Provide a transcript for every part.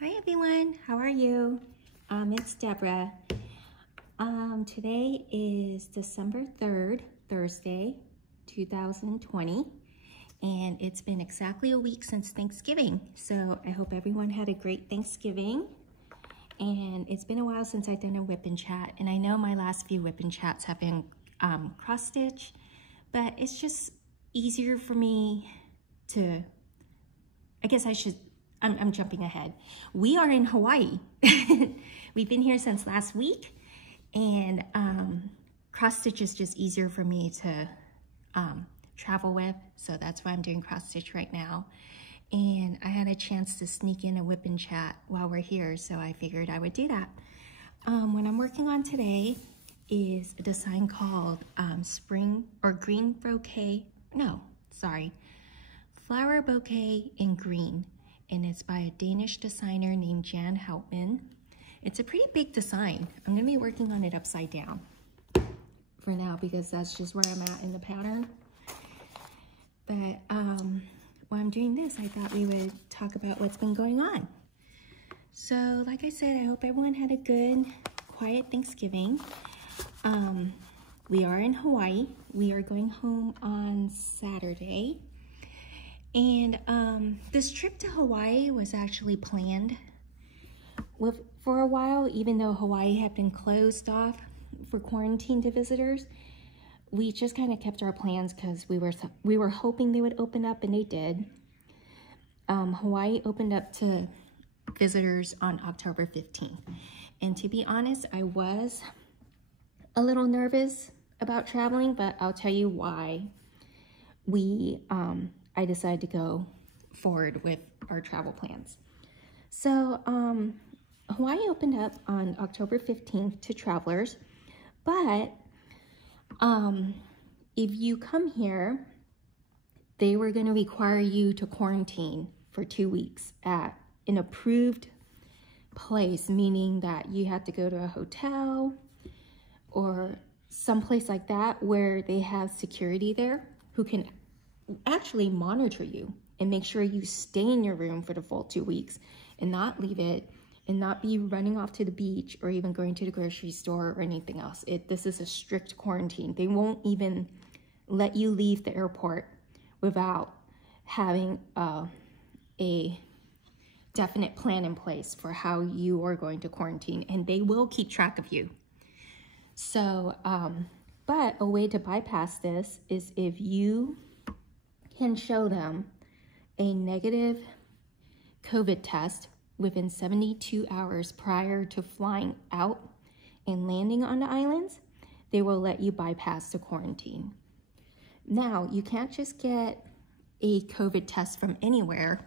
Hi everyone, how are you? It's Deborah. Today is December 3rd, Thursday, 2020, and it's been exactly a week since Thanksgiving. So I hope everyone had a great Thanksgiving. And it's been a while since I've done a WIP N Chat, and I know my last few WIP N Chats have been cross stitch, but it's just easier for me to, I'm jumping ahead. We are in Hawaii. We've been here since last week, and cross stitch is just easier for me to travel with, so that's why I'm doing cross stitch right now. And I had a chance to sneak in a WIP N Chat while we're here, so I figured I would do that. What I'm working on today is a design called Flower Bouquet in Green. And it's by a Danish designer named Jan Houtman. It's a pretty big design. I'm gonna be working on it upside down for now because that's just where I'm at in the pattern. But while I'm doing this, I thought we would talk about what's been going on. So like I said, I hope everyone had a good, quiet Thanksgiving. We are in Hawaii. We are going home on Saturday. And this trip to Hawaii was actually planned for a while, even though Hawaii had been closed off for quarantine to visitors. We just kind of kept our plans because we were hoping they would open up, and they did. Hawaii opened up to visitors on October 15th. And to be honest, I was a little nervous about traveling, but I'll tell you why I decided to go forward with our travel plans. So Hawaii opened up on October 15th to travelers, but if you come here, they were going to require you to quarantine for 2 weeks at an approved place, meaning that you had to go to a hotel or someplace like that where they have security there who can actually monitor you and make sure you stay in your room for the full 2 weeks and not leave it and not be running off to the beach or even going to the grocery store or anything else. This is a strict quarantine. They won't even let you leave the airport without having a definite plan in place for how you are going to quarantine, and they will keep track of you. So, but a way to bypass this is if you can show them a negative COVID test within 72 hours prior to flying out and landing on the islands, they will let you bypass the quarantine. Now, you can't just get a COVID test from anywhere.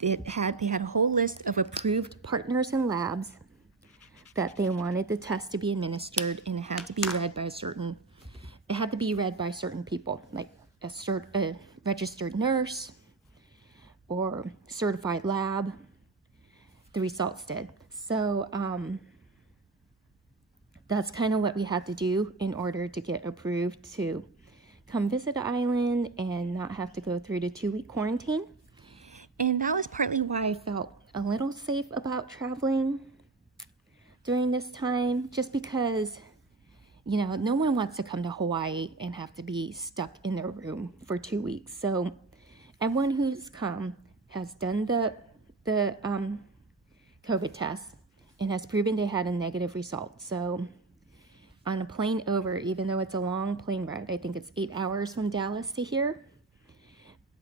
They had a whole list of approved partners and labs that they wanted the test to be administered, and it had to be read by certain people, like a registered nurse or certified lab. The results did. So that's kind of what we had to do in order to get approved to come visit the island and not have to go through the 2-week quarantine. And that was partly why I felt a little safe about traveling during this time, just because, you know, no one wants to come to Hawaii and have to be stuck in their room for 2 weeks. So everyone who's come has done the COVID test and has proven they had a negative result. So on a plane over, even though it's a long plane ride, I think it's 8 hours from Dallas to here,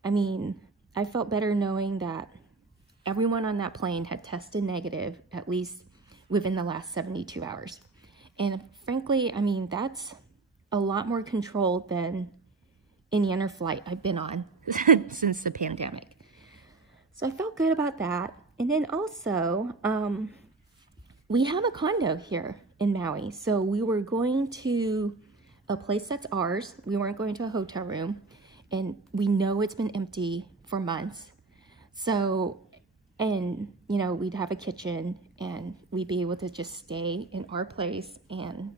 I mean, I felt better knowing that everyone on that plane had tested negative at least within the last 72 hours. And frankly, I mean, that's a lot more controlled than any other flight I've been on since the pandemic. So I felt good about that. And then also, we have a condo here in Maui. So we were going to a place that's ours. We weren't going to a hotel room. And we know it's been empty for months. So, and you know, we'd have a kitchen and we'd be able to just stay in our place and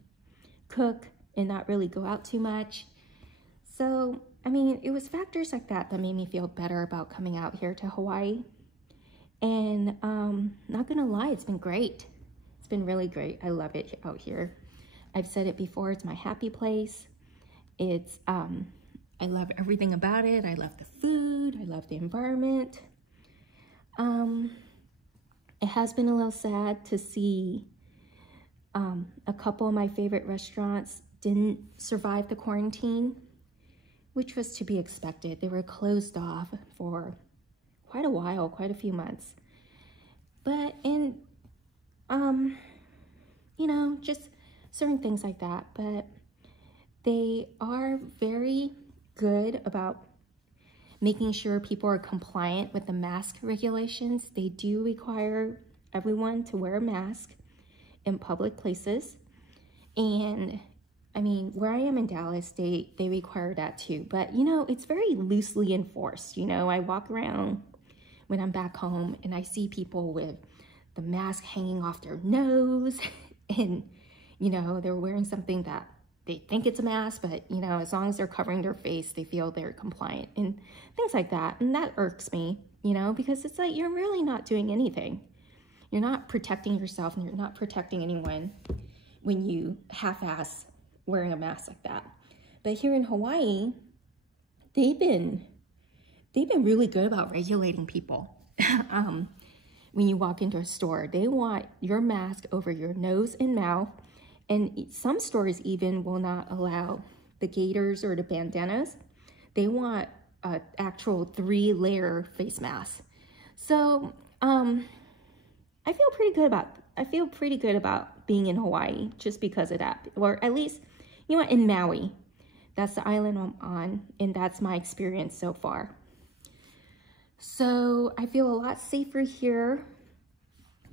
cook and not really go out too much. So, I mean, it was factors like that that made me feel better about coming out here to Hawaii. And not gonna lie, it's been great. It's been really great. I love it out here. I've said it before, it's my happy place. It's, I love everything about it. I love the food, I love the environment. It has been a little sad to see a couple of my favorite restaurants didn't survive the quarantine, which was to be expected. They were closed off for quite a while, quite a few months. But you know, just certain things like that. But they are very good about making sure people are compliant with the mask regulations. They do require everyone to wear a mask in public places. And I mean, where I am in Dallas, they require that too. But you know, it's very loosely enforced. You know, I walk around when I'm back home and I see people with the mask hanging off their nose and, you know, they're wearing something that they think it's a mask, but, you know, as long as they're covering their face, they feel they're compliant and things like that. And that irks me, you know, because it's like, you're really not doing anything. You're not protecting yourself and you're not protecting anyone when you half-ass wearing a mask like that. But here in Hawaii, they've been really good about regulating people. When you walk into a store, they want your mask over your nose and mouth. And some stores even will not allow the gaiters or the bandanas. They want an actual 3-layer face mask. So I feel pretty good about being in Hawaii just because of that. Or at least, you know what, in Maui. That's the island I'm on, and that's my experience so far. So I feel a lot safer here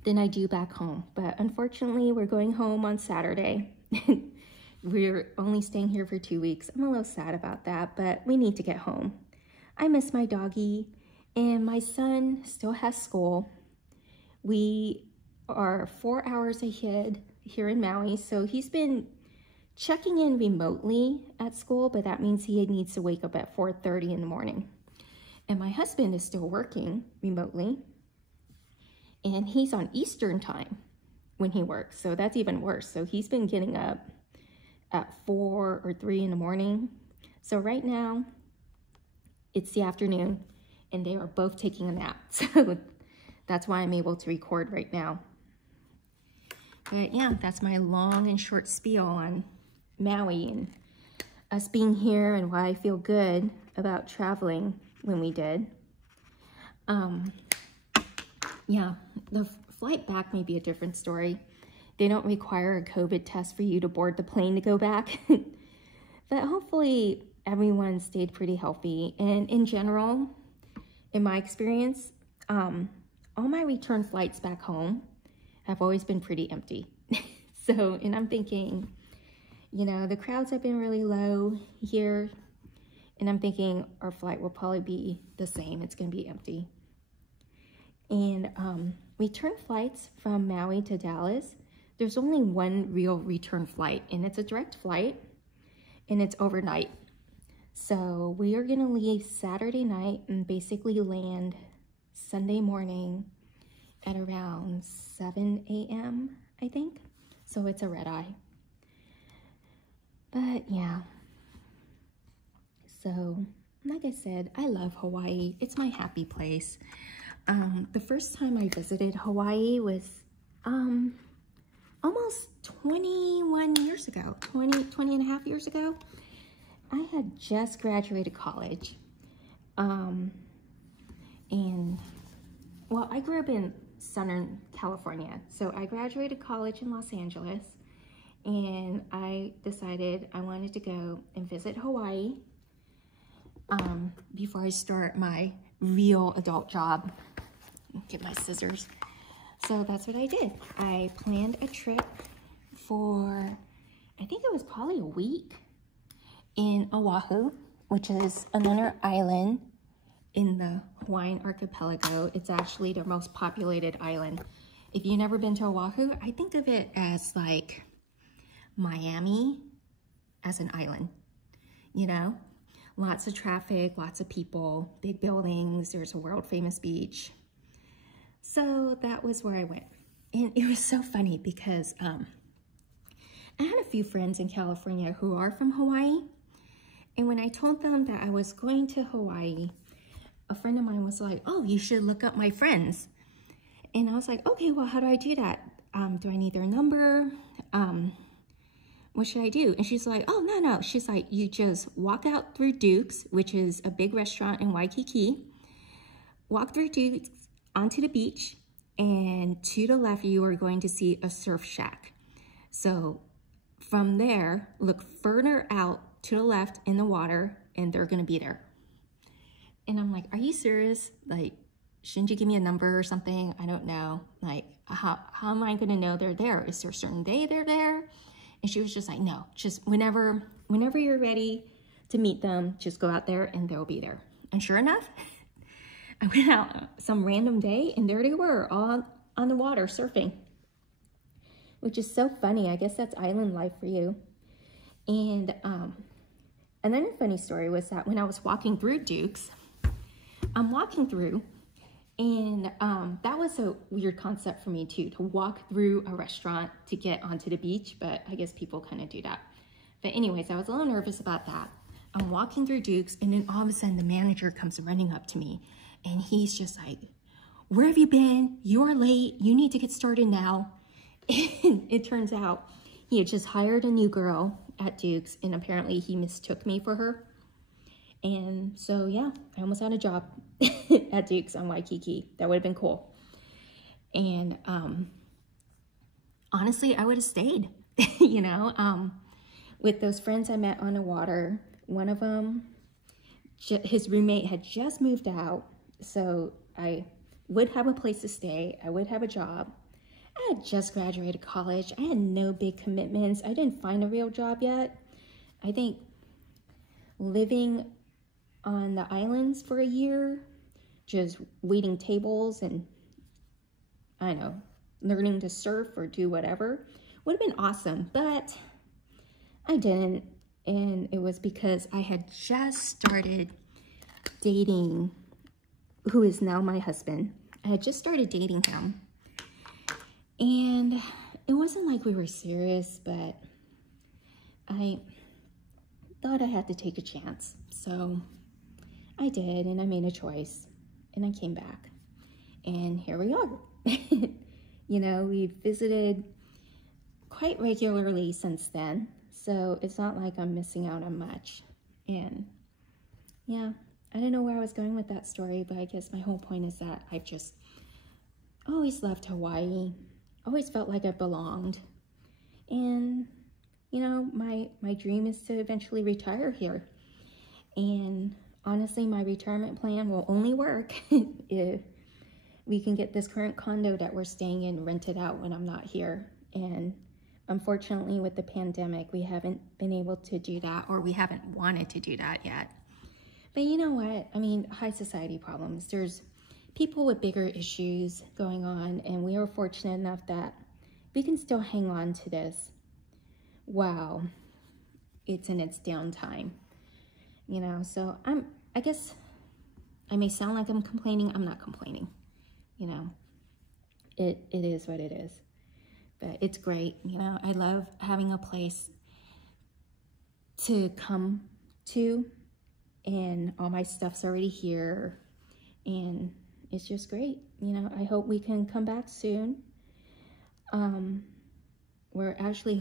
than I do back home. But unfortunately, we're going home on Saturday. We're only staying here for 2 weeks. I'm a little sad about that, but we need to get home. I miss my doggy, and my son still has school. We are 4 hours ahead here in Maui, so he's been checking in remotely at school, but that means he needs to wake up at 4:30 in the morning. And my husband is still working remotely, and he's on Eastern time when he works, so that's even worse. So he's been getting up at 4 or 3 in the morning. So right now, it's the afternoon, and they are both taking a nap. So that's why I'm able to record right now. But yeah, that's my long and short spiel on Maui and us being here and why I feel good about traveling when we did. Yeah, the flight back may be a different story. They don't require a COVID test for you to board the plane to go back. But hopefully everyone stayed pretty healthy. And in general, in my experience, all my return flights back home have always been pretty empty. So, and I'm thinking, you know, the crowds have been really low here. And I'm thinking our flight will probably be the same. It's going to be empty. And return flights from Maui to Dallas, there's only one real return flight, and it's a direct flight, and it's overnight. So we are going to leave Saturday night and basically land Sunday morning at around 7 a.m., I think. So it's a red eye. But yeah. So, like I said, I love Hawaii. It's my happy place. The first time I visited Hawaii was almost 21 years ago, 20 and a half years ago. I had just graduated college. And, well, I grew up in Southern California. So I graduated college in Los Angeles, and I decided I wanted to go and visit Hawaii before I start my real adult job. Get my scissors. So that's what I did. I planned a trip for, I think it was probably a week in Oahu, which is another island in the Hawaiian archipelago. It's actually the most populated island. If you've never been to Oahu, I think of it as like Miami as an island, you know? Lots of traffic, lots of people, big buildings. There's a world famous beach. So that was where I went. And it was so funny because I had a few friends in California who are from Hawaii. And when I told them that I was going to Hawaii, a friend of mine was like, oh, you should look up my friends. And I was like, okay, well, how do I do that? Do I need their number? What should I do? And she's like, oh, no. She's like, you just walk out through Duke's, which is a big restaurant in Waikiki. Walk through Duke's onto the beach, and to the left, you are going to see a surf shack. So from there, look further out to the left in the water, and they're going to be there. And I'm like, are you serious? Like, shouldn't you give me a number or something? I don't know. Like, how am I going to know they're there? Is there a certain day they're there? And she was just like, no, just whenever you're ready to meet them, just go out there and they'll be there. And sure enough, I went out some random day and there they were, all on the water surfing, which is so funny. I guess that's island life for you. And then a funny story was that when I was walking through Duke's, I'm walking through, and that was a weird concept for me too, to walk through a restaurant to get onto the beach, but I guess people kind of do that. But anyways, I was a little nervous about that. I'm walking through Duke's, and then all of a sudden the manager comes running up to me, and he's just like, where have you been? You're late. You need to get started now. And it turns out he had just hired a new girl at Duke's, and apparently he mistook me for her. And so, yeah, I almost had a job at Duke's on Waikiki. That would have been cool. And honestly, I would have stayed, you know, with those friends I met on the water. One of them, his roommate had just moved out, so I would have a place to stay. I would have a job. I had just graduated college. I had no big commitments. I didn't find a real job yet. I think living on the islands for a year, just waiting tables and, I don't know, learning to surf or do whatever would have been awesome, but I didn't. And it was because I had just started dating who is now my husband. I had just started dating him. And it wasn't like we were serious, but I thought I had to take a chance. So I did, and I made a choice, and I came back. And here we are. You know, we've visited quite regularly since then. So it's not like I'm missing out on much. And yeah, I don't know where I was going with that story, but I guess my whole point is that I've just always loved Hawaii, always felt like I belonged. And, you know, my dream is to eventually retire here. And honestly, my retirement plan will only work if we can get this current condo that we're staying in rented out when I'm not here. And unfortunately, with the pandemic, we haven't been able to do that, or we haven't wanted to do that yet. But you know what? I mean, high society problems. There's people with bigger issues going on, and we are fortunate enough that we can still hang on to this. Wow, it's in its downtime, you know? So I guess I may sound like I'm complaining. I'm not complaining, you know? It is what it is. But it's great, you know. I love having a place to come to, and all my stuff's already here, and it's just great, you know. I hope we can come back soon. We're actually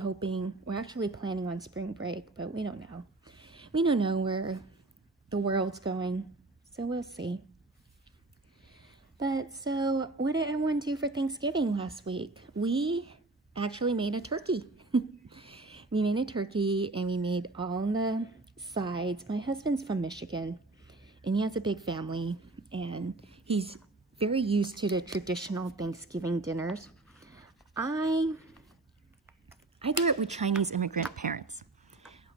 planning on spring break, but we don't know. We don't know where the world's going, so we'll see. But so what did everyone do for Thanksgiving last week? We actually made a turkey. We made a turkey, and we made all the sides. My husband's from Michigan, and he has a big family, and he's very used to the traditional Thanksgiving dinners. I grew up with Chinese immigrant parents.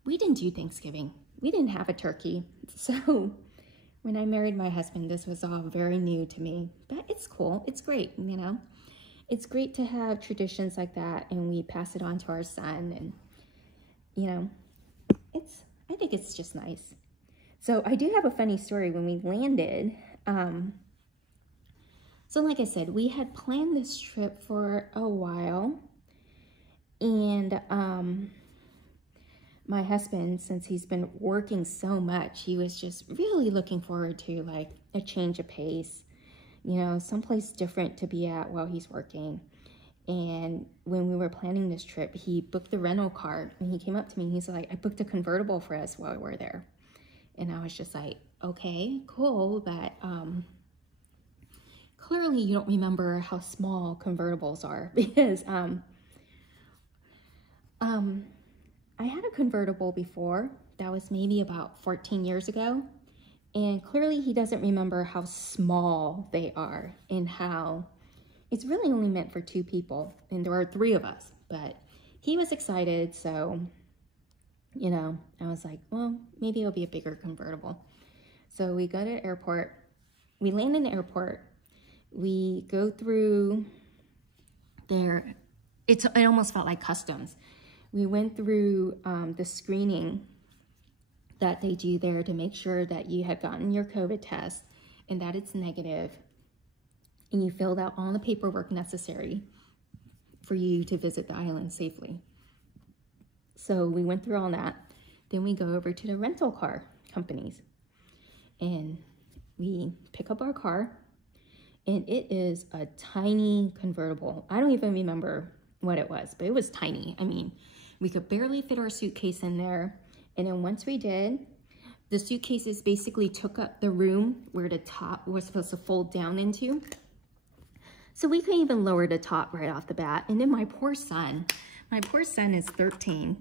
We didn't do Thanksgiving. We didn't have a turkey. So when I married my husband, this was all very new to me, but it's cool. It's great, you know. It's great to have traditions like that, and we pass it on to our son, and, you know, I think it's just nice. So I do have a funny story. When we landed, So like I said, we had planned this trip for a while, and my husband, since he's been working so much, he was just really looking forward to like a change of pace, you know, someplace different to be at while he's working. And when we were planning this trip, he booked the rental car, and he came up to me and he's like, I booked a convertible for us while we're there. And I was just like, okay, cool, but clearly you don't remember how small convertibles are, because I had a convertible before. That was maybe about 14 years ago. And clearly he doesn't remember how small they are and how it's really only meant for 2 people. And there are 3 of us, but he was excited. So, you know, I was like, well, maybe it'll be a bigger convertible. So we go to the airport, we land in the airport, we go through there. It almost felt like customs. We went through the screening that they do there to make sure that you had gotten your COVID test and that it's negative, and you filled out all the paperwork necessary for you to visit the island safely. So we went through all that. Then we go over to the rental car companies, and we pick up our car, and it is a tiny convertible. I don't even remember what it was, but it was tiny. I mean, we could barely fit our suitcase in there. And then once we did, the suitcases basically took up the room where the top was supposed to fold down into. So we couldn't even lower the top right off the bat. And then my poor son is 13.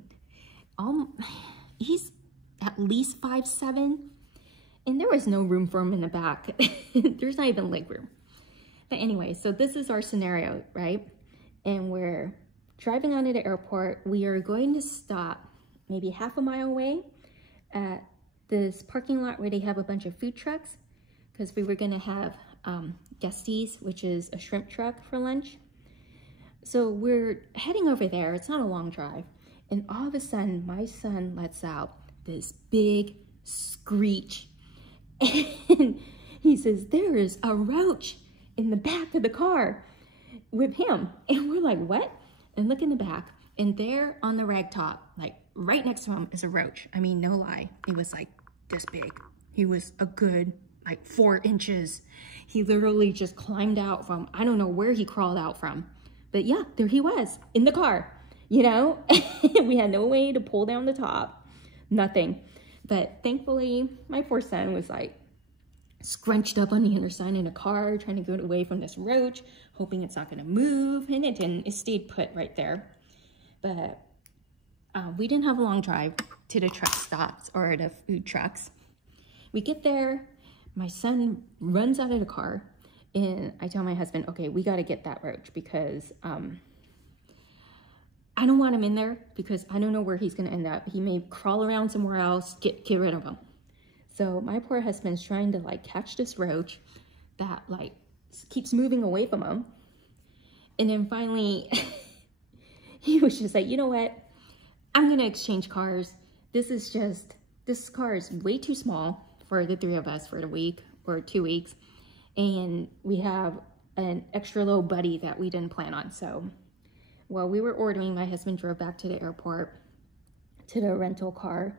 He's at least 5'7", and there was no room for him in the back. There's not even leg room. But anyway, so this is our scenario, right? And we're driving onto the airport. We are going to stop maybe half a mile away at this parking lot where they have a bunch of food trucks, because we were gonna have guesties, which is a shrimp truck, for lunch. So we're heading over there. It's not a long drive. And all of a sudden, my son lets out this big screech. And he says, there is a roach in the back of the car with him. And we're like, what? And look in the back. And there on the rag top, like right next to him, is a roach. I mean, no lie. He was like this big. He was a good like 4 inches. He literally just climbed out from, I don't know where he crawled out from. But yeah, there he was in the car, you know? We had no way to pull down the top, nothing. But thankfully, my poor son was like scrunched up on the underside in a car, trying to get away from this roach, hoping it's not gonna move, and it didn't. It stayed put right there. But we didn't have a long drive to the truck stops or the food trucks. We get there, my son runs out of the car, and I tell my husband, okay, we gotta get that roach, because I don't want him in there, because I don't know where he's gonna end up. He may crawl around somewhere else, get rid of him. So my poor husband's trying to like catch this roach that like keeps moving away from him. And then finally, he was just like, you know what? I'm gonna exchange cars. This car is way too small for the 3 of us for the week or 2 weeks. And we have an extra little buddy that we didn't plan on. So while we were ordering, my husband drove back to the airport to the rental car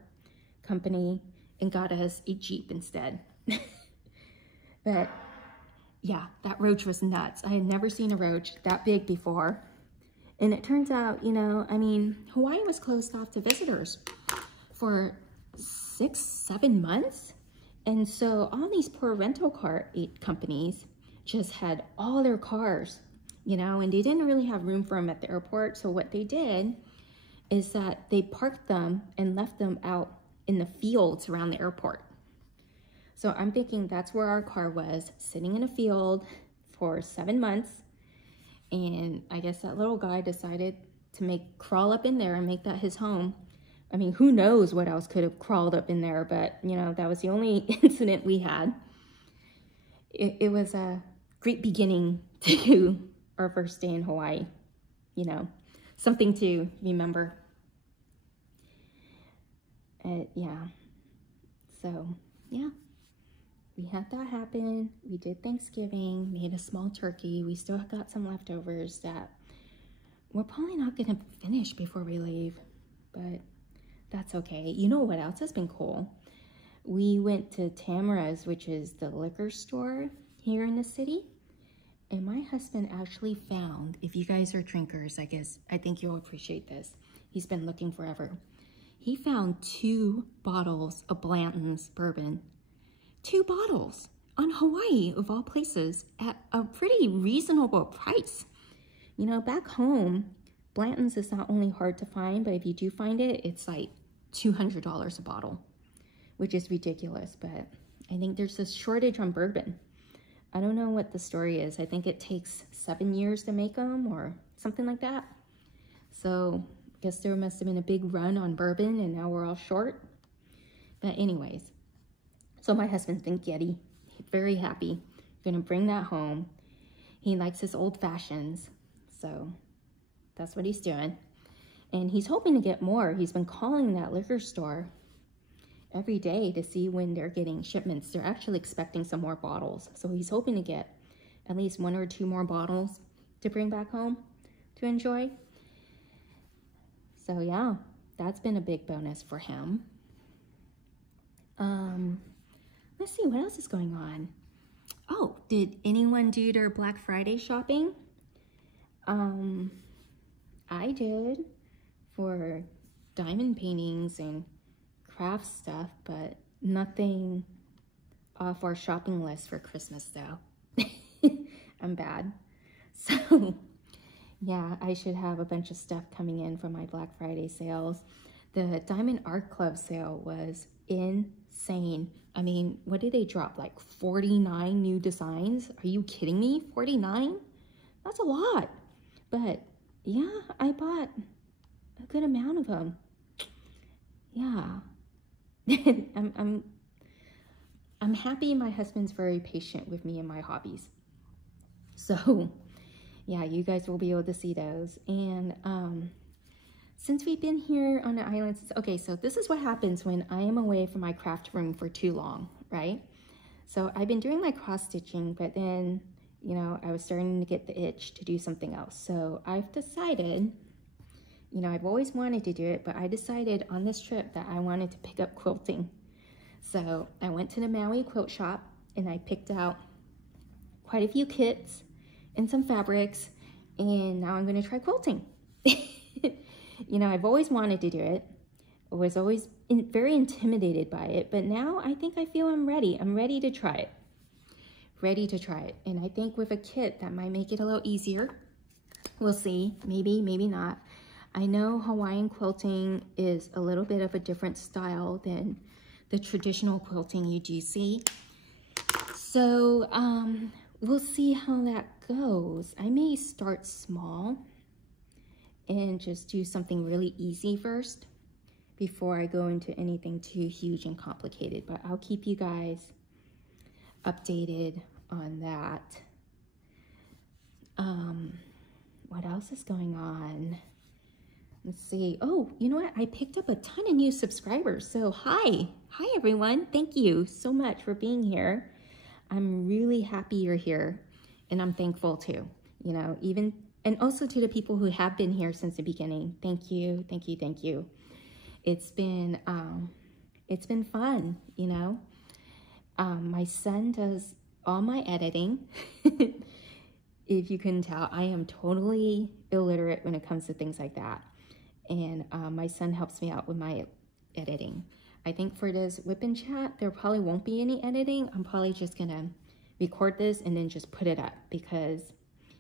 company and got us a Jeep instead. But yeah, that roach was nuts. I had never seen a roach that big before. And it turns out, you know, I mean, Hawaii was closed off to visitors for 6-7 months. And so all these poor rental car companies just had all their cars, you know, and they didn't really have room for them at the airport. So what they did is that they parked them and left them out in the fields around the airport. So I'm thinking that's where our car was, sitting in a field for 7 months. And I guess that little guy decided to crawl up in there and make that his home. I mean, who knows what else could have crawled up in there, but you know, that was the only incident we had. It was a great beginning to our first day in Hawaii, you know, something to remember. Yeah, so yeah, we had that happen. We did Thanksgiving, made a small turkey. We still got some leftovers that we're probably not gonna finish before we leave, but that's okay. You know what else has been cool? We went to Tamara's, which is the liquor store here in the city. And my husband actually found, if you guys are drinkers, I think you'll appreciate this. He's been looking forever. He found 2 bottles of Blanton's bourbon. 2 bottles on Hawaii, of all places, at a pretty reasonable price. You know, back home, Blanton's is not only hard to find, but if you do find it, it's like $200 a bottle, which is ridiculous. But I think there's a shortage on bourbon. I don't know what the story is. I think it takes 7 years to make them or something like that. So I guess there must have been a big run on bourbon and now we're all short. But anyways, so my husband's been giddy, very happy. Gonna bring that home. He likes his old fashions, so that's what he's doing. And he's hoping to get more. He's been calling that liquor store every day to see when they're getting shipments. They're actually expecting some more bottles. So he's hoping to get at least 1 or 2 more bottles to bring back home to enjoy. So yeah, that's been a big bonus for him. Let's see, what else is going on? Oh, did anyone do their Black Friday shopping? I did, for diamond paintings and craft stuff, but nothing off our shopping list for Christmas though. I'm bad. So yeah, I should have a bunch of stuff coming in from my Black Friday sales. The Diamond Art Club sale was insane. I mean, what did they drop? Like 49 new designs? Are you kidding me? 49? That's a lot. But yeah, I bought a good amount of them. Yeah. I'm happy my husband's very patient with me and my hobbies. So yeah, you guys will be able to see those. And since we've been here on the islands, okay, so this is what happens when I am away from my craft room for too long, right? So I've been doing my cross stitching, but then, you know, I was starting to get the itch to do something else. So I've decided, you know, I've always wanted to do it, but I decided on this trip that I wanted to pick up quilting. So I went to the Maui quilt shop and I picked out quite a few kits and some fabrics, and now I'm going to try quilting. You know, I've always wanted to do it. I was always very intimidated by it, but now I think I feel I'm ready. I'm ready to try it. Ready to try it. And I think with a kit that might make it a little easier. We'll see. Maybe, maybe not. I know Hawaiian quilting is a little bit of a different style than the traditional quilting you do see. So we'll see how that goes. I may start small and just do something really easy first before I go into anything too huge and complicated, but I'll keep you guys updated on that. What else is going on? Let's see. Oh, you know what? I picked up a ton of new subscribers. So hi everyone. Thank you so much for being here. I'm really happy you're here, and I'm thankful too, you know, and also to the people who have been here since the beginning. Thank you, thank you, thank you. It's been fun, you know. My son does all my editing. If you couldn't tell, I am totally illiterate when it comes to things like that. And my son helps me out with my editing. I think for this WIP N Chat, there probably won't be any editing. I'm probably just gonna record this and then just put it up because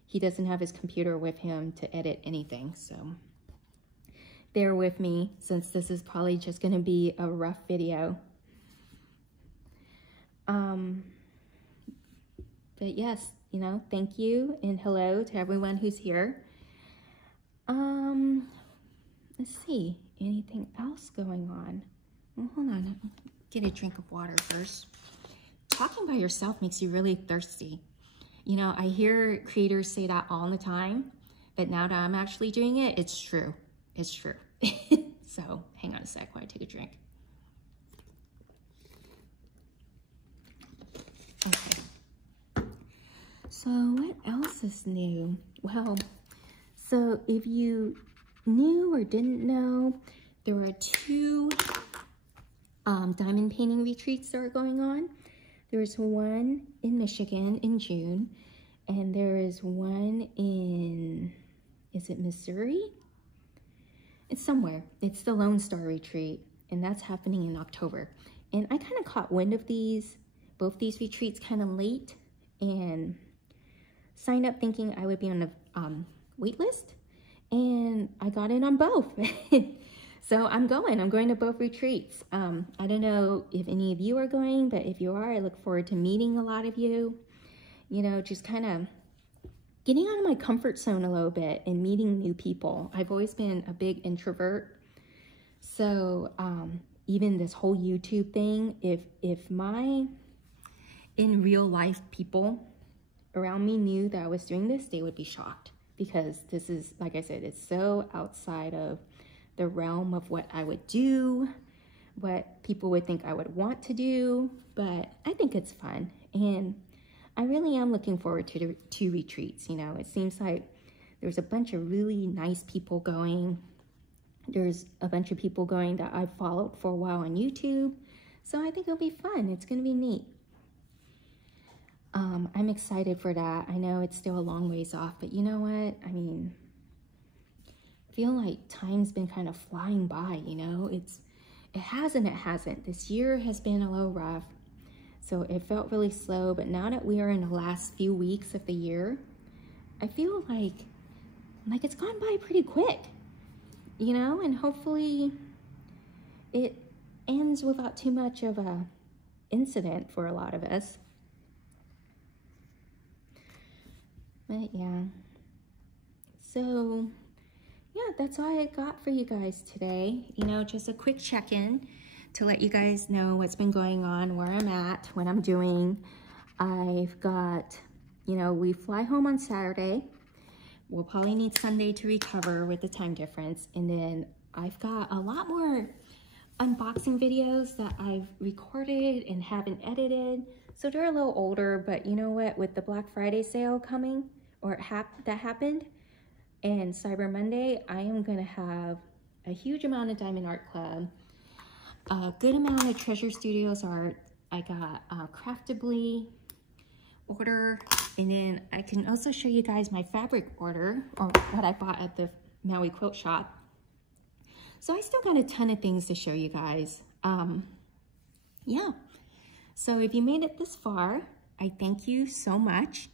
he doesn't have his computer with him to edit anything. So bear with me since this is probably just gonna be a rough video. But yes, you know, thank you and hello to everyone who's here. Let's see, anything else going on? Well, hold on, get a drink of water first. Talking by yourself makes you really thirsty. You know, I hear creators say that all the time, but now that I'm actually doing it, it's true. It's true. So hang on a sec while I take a drink. So what else is new? Well, so if you knew or didn't know, there were 2 diamond painting retreats that are going on. There's one in Michigan in June, and there is one in, is it Missouri? It's somewhere. It's the Lone Star Retreat, and that's happening in October. And I kind of caught wind of both these retreats kind of late, and signed up thinking I would be on the wait list, and I got in on both. So I'm going to both retreats. I don't know if any of you are going, but if you are, I look forward to meeting a lot of you. You know, just kind of getting out of my comfort zone a little bit and meeting new people. I've always been a big introvert. So even this whole YouTube thing, if my in real life people around me knew that I was doing this, they would be shocked, because this is, like I said, it's so outside of the realm of what I would do, what people would think I would want to do, but I think it's fun. And I really am looking forward to the 2 retreats. You know, it seems like there's a bunch of really nice people going. There's a bunch of people going that I've followed for a while on YouTube. So I think it'll be fun. It's going to be neat. I'm excited for that. I know it's still a long ways off, but you know what? I mean, I feel like time's been kind of flying by, you know? It has and it hasn't. This year has been a little rough, so it felt really slow, but now that we are in the last few weeks of the year, I feel like it's gone by pretty quick, you know? And hopefully it ends without too much of a incident for a lot of us. But yeah, so yeah, that's all I got for you guys today. You know, just a quick check-in to let you guys know what's been going on, where I'm at, what I'm doing. I've got, you know, we fly home on Saturday. We'll probably need Sunday to recover with the time difference. And then I've got a lot more unboxing videos that I've recorded and haven't edited. So they're a little older, but you know what? With the Black Friday sale coming, or that happened, and Cyber Monday, I am gonna have a huge amount of Diamond Art Club, a good amount of Treasure Studios art. I got Craftably order, and then I can also show you guys my fabric order, or what I bought at the Maui Quilt Shop. So I still got a ton of things to show you guys. Yeah, so if you made it this far, I thank you so much.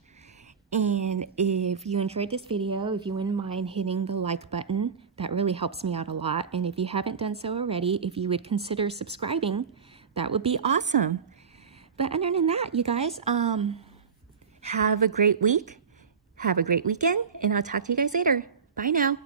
And if you enjoyed this video, if you wouldn't mind hitting the like button, that really helps me out a lot. And if you haven't done so already, if you would consider subscribing, that would be awesome. But other than that, you guys, have a great week, have a great weekend, and I'll talk to you guys later. Bye now.